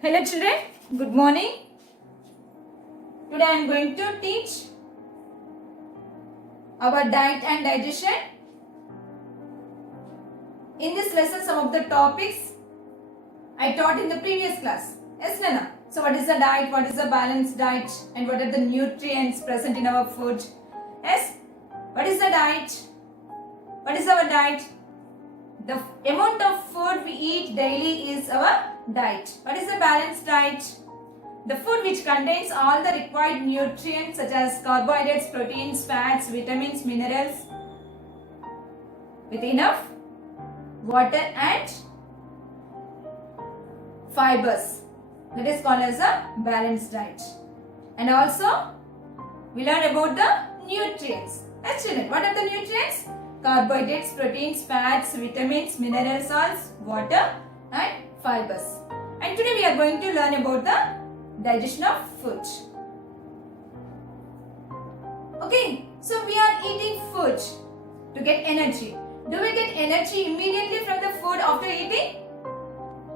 Hello children, good morning. Today I am going to teach our diet and digestion. In this lesson, some of the topics I taught in the previous class. Yes, Nana? So what is the diet, what is the balanced diet, and what are the nutrients present in our food? Yes? What is the diet? What is our diet? The amount of food we eat daily is our diet. What is the balanced diet? The food which contains all the required nutrients such as carbohydrates, proteins, fats, vitamins, minerals with enough water and fibers. That is called as a balanced diet. And also we learn about the nutrients. Yes, children, what are the nutrients? Carbohydrates, proteins, fats, vitamins, mineral salts, water and fibers. And today we are going to learn about the digestion of food. Okay, so we are eating food to get energy. Do we get energy immediately from the food after eating?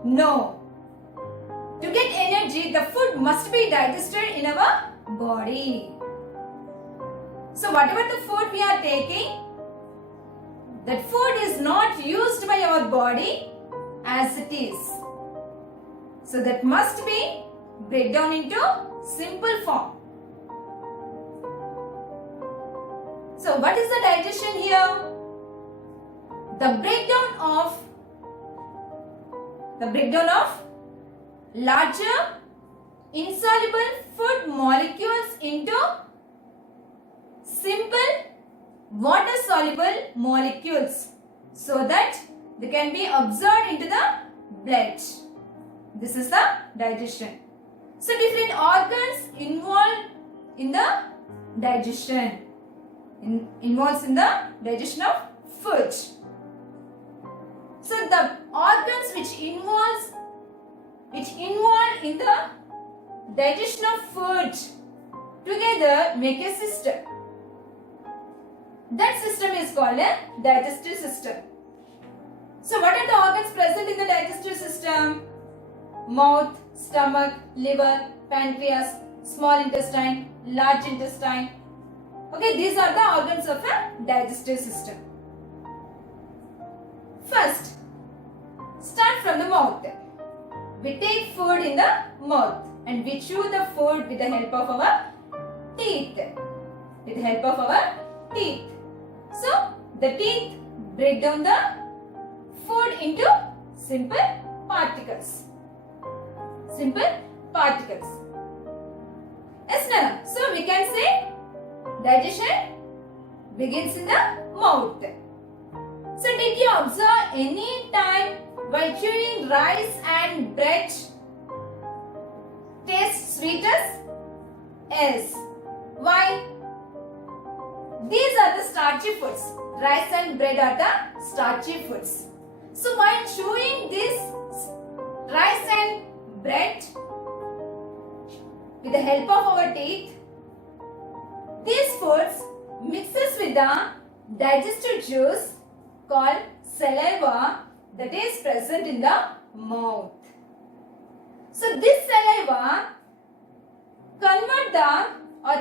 No. To get energy, the food must be digested in our body. So whatever the food we are taking, that food is not used by our body as it is. So that must be break down into simple form. So what is the digestion here? The breakdown of larger insoluble food molecules into simple water soluble molecules so that they can be absorbed into the blood. This is the digestion. So different organs involved in the digestion. Involves in the digestion of food. So the organs which involve in the digestion of food together make a system. That system is called a digestive system. So what are the organs present in the digestive system? Mouth, stomach, liver, pancreas, small intestine, large intestine. Okay, these are the organs of a digestive system. First, start from the mouth. We take food in the mouth and we chew the food with the help of our teeth. With the help of our teeth. So, the teeth break down the food into simple particles. Simple particles. Yes, Nana? So, we can say digestion begins in the mouth. So, did you observe any time while chewing rice and bread taste sweetest? Yes. Why? These are the starchy foods. Rice and bread are the starchy foods. So while chewing this rice and bread with the help of our teeth, these foods mixes with the digestive juice called saliva that is present in the mouth. So this saliva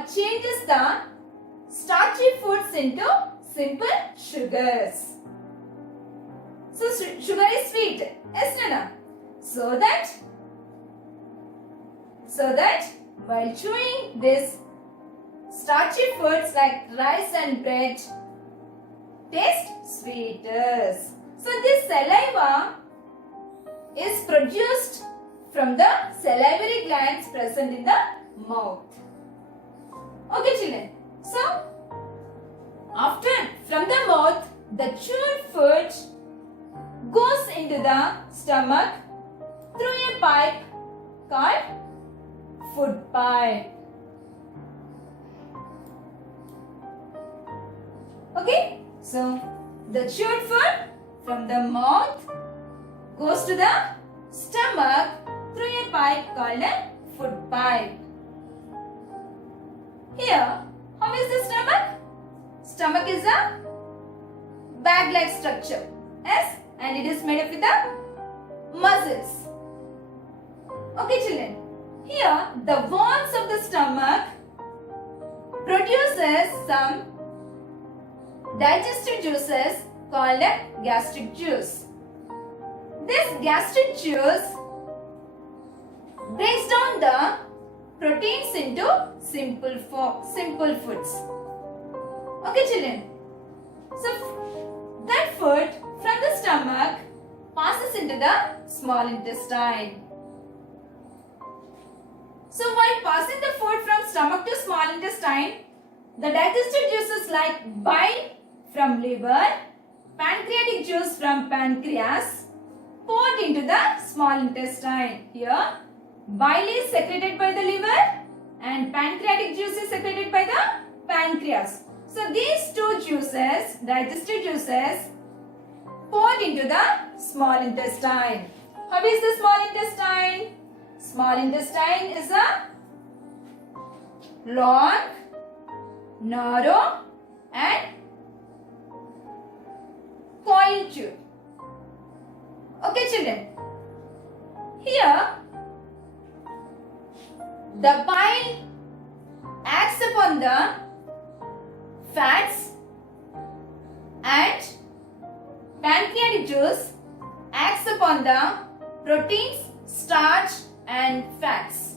changes the starchy foods into simple sugars. So sugar is sweet. Yes, Nana? So that while chewing this starchy foods like rice and bread taste sweeter. So this saliva is produced from the salivary glands present in the mouth. Okay, children. So from the mouth, the chewed food goes into the stomach through a pipe called food pipe. Okay, so the chewed food from the mouth goes to the stomach through a pipe called a food pipe. Here, how is the stomach? Stomach is a bag-like structure. Yes, and it is made up with the muscles. Okay children, here the walls of the stomach produces some digestive juices called gastric juice. This gastric juice breaks down the proteins into simple foods. Okay children, so that food from the stomach passes into the small intestine. So while passing the food from stomach to small intestine, the digestive juices like bile from liver, pancreatic juice from pancreas poured into the small intestine. Here, bile is secreted by the liver and pancreatic juice is secreted by the pancreas. So these two juices, digestive juices, poured into the small intestine. How is the small intestine? Small intestine is a long, narrow and coiled tube. Okay children, here the bile acts upon the fats and pancreatic juice acts upon the proteins, starch and fats.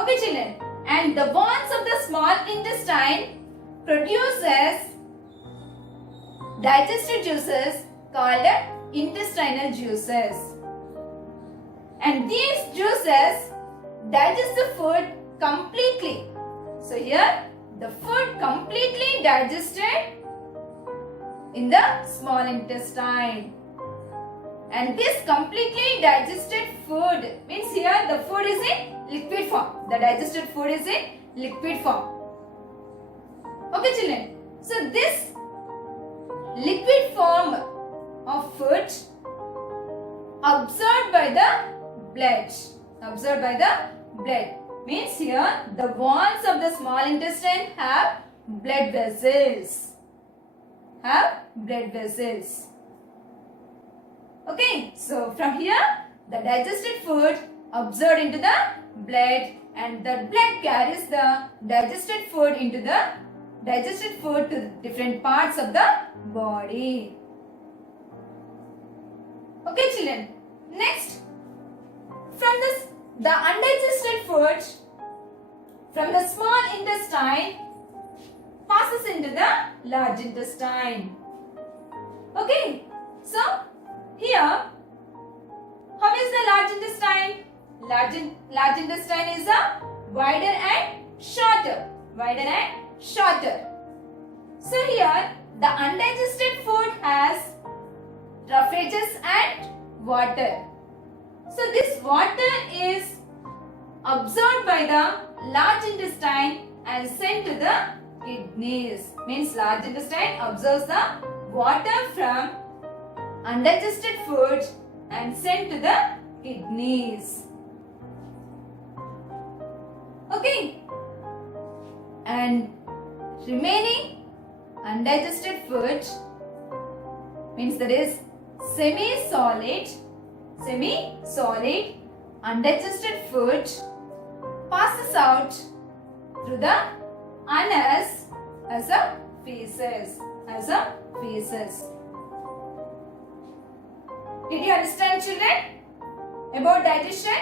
Okay children, and the walls of the small intestine produces digestive juices called intestinal juices. And these juices digest the food completely. So here the food completely digested in the small intestine. And this completely digested food means here the food is in liquid form. The digested food is in liquid form. Okay children. So this liquid form of food absorbed by the blood. Absorbed by the blood. Means here the walls of the small intestine have blood vessels. Have blood vessels. Okay, so from here the digested food absorbed into the blood and the blood carries the digested food to different parts of the body. Okay children, next from the undigested food from the small intestine passes into the large intestine. Okay, so here, how is the large intestine? Large intestine is a wider and shorter. Wider and shorter. So here, the undigested food has roughages and water. So this water is absorbed by the large intestine and sent to the kidneys. Means large intestine absorbs the water from undigested food and sent to the kidneys. Okay. And remaining undigested food means there is semi-solid undigested food passes out through the anus as a feces. Did you understand children about digestion?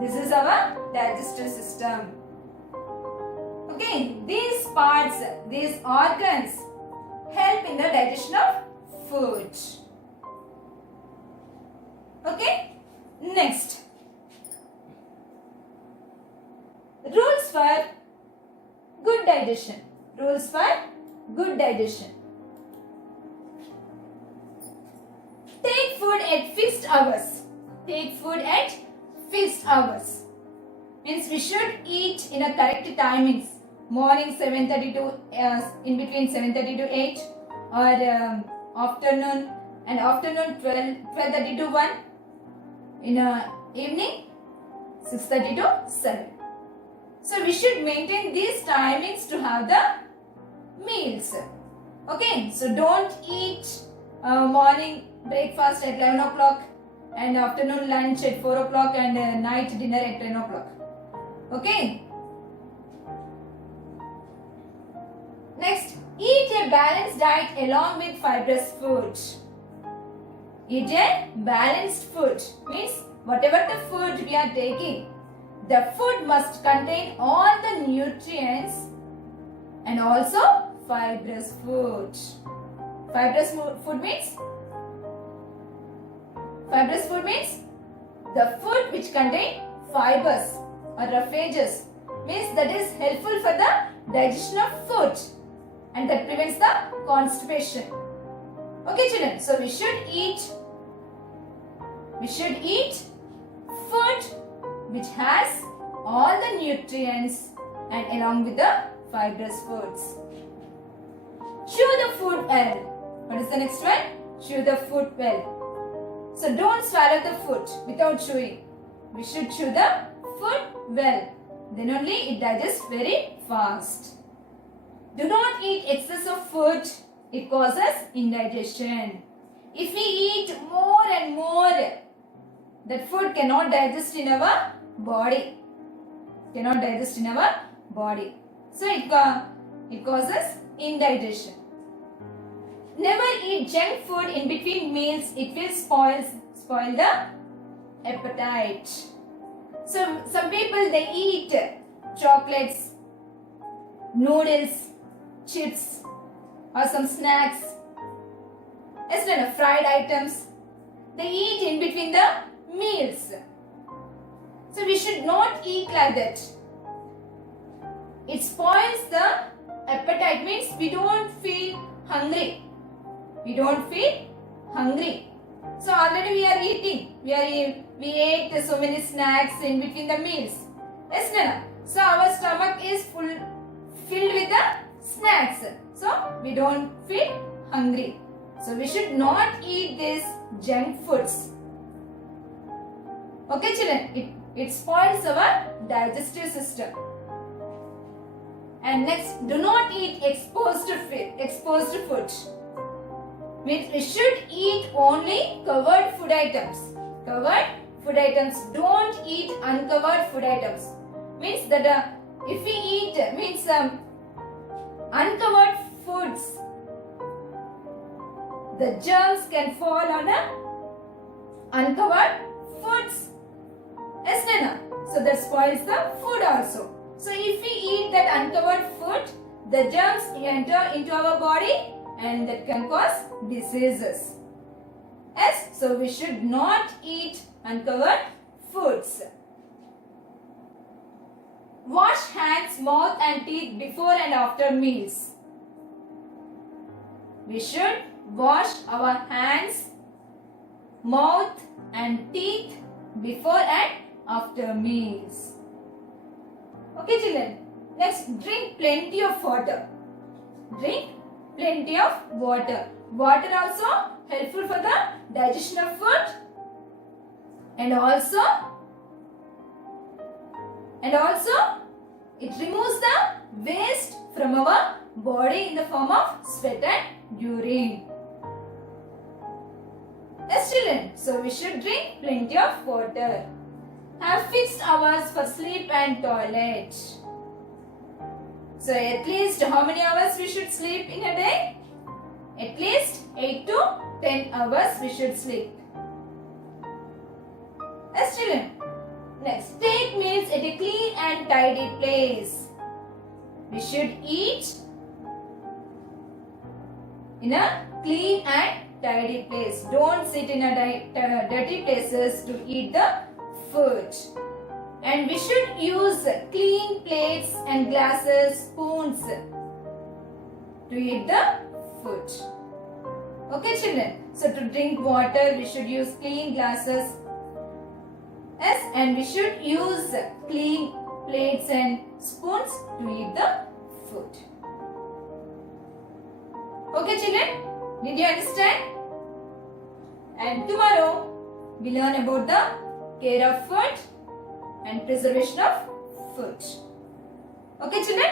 This is our digestive system. Okay, these parts, these organs help in the digestion of food. Okay, next. Rules for good digestion. Rules for good digestion. Take food at fixed hours. Take food at fixed hours. Means we should eat in a correct timings. Morning 7:30 to in between 7:30 to 8 or afternoon 12:30 to 1. In evening 6:30 to 7. So we should maintain these timings to have the meals. Okay, so don't eat morning breakfast at 11 o'clock and afternoon lunch at 4 o'clock and night dinner at 10 o'clock. Okay. Next, eat a balanced diet along with fibrous food. Eat a balanced food means whatever the food we are taking, the food must contain all the nutrients and also fibrous food. Fibrous food means the food which contain fibers or roughages, means that is helpful for the digestion of food and that prevents the constipation. Okay children, so we should eat food which has all the nutrients and along with the fibrous foods. Chew the food well. What is the next one? Chew the food well. So don't swallow the food without chewing. We should chew the food well. Then only it digests very fast. Do not eat excess of food. It causes indigestion. If we eat more and more, that food cannot digest in our body. So it causes indigestion. Never eat junk food in between meals. It will spoil the appetite. So some people they eat chocolates, noodles, chips or some snacks, as well as fried items. They eat in between the meals. So we should not eat like that. It spoils the appetite, means we don't feel hungry. So already we are eating. We ate so many snacks in between the meals. Yes, Nana? So our stomach is filled with the snacks. So we don't feel hungry. So we should not eat these junk foods. Okay children, it spoils our digestive system. And next, do not eat exposed food. Means we should eat only covered food items. Don't eat uncovered food items. Means that if we eat uncovered foods, the germs can fall on uncovered foods. Yes, Nana? So that spoils the food also. So if we eat that uncovered food, the germs enter into our body and that can cause diseases. Yes, so we should not eat uncovered foods. Wash hands, mouth and teeth before and after meals. We should wash our hands, mouth and teeth before and after meals. Okay children, next drink plenty of water. Water also helpful for the digestion of food and also it removes the waste from our body in the form of sweat and urine. Yes children, so we should drink plenty of water. Have fixed hours for sleep and toilet. So at least how many hours we should sleep in a day? At least 8 to 10 hours we should sleep. Yes children. Next, take meals at a clean and tidy place. We should eat in a clean and tidy place. Don't sit in a dirty places to eat the food. And we should use clean plates and glasses, spoons to eat the food. Okay children, so to drink water we should use clean glasses. Yes, and we should use clean plates and spoons to eat the food. Okay children, did you understand? And tomorrow we learn about the care of food and preservation of food. Okay children?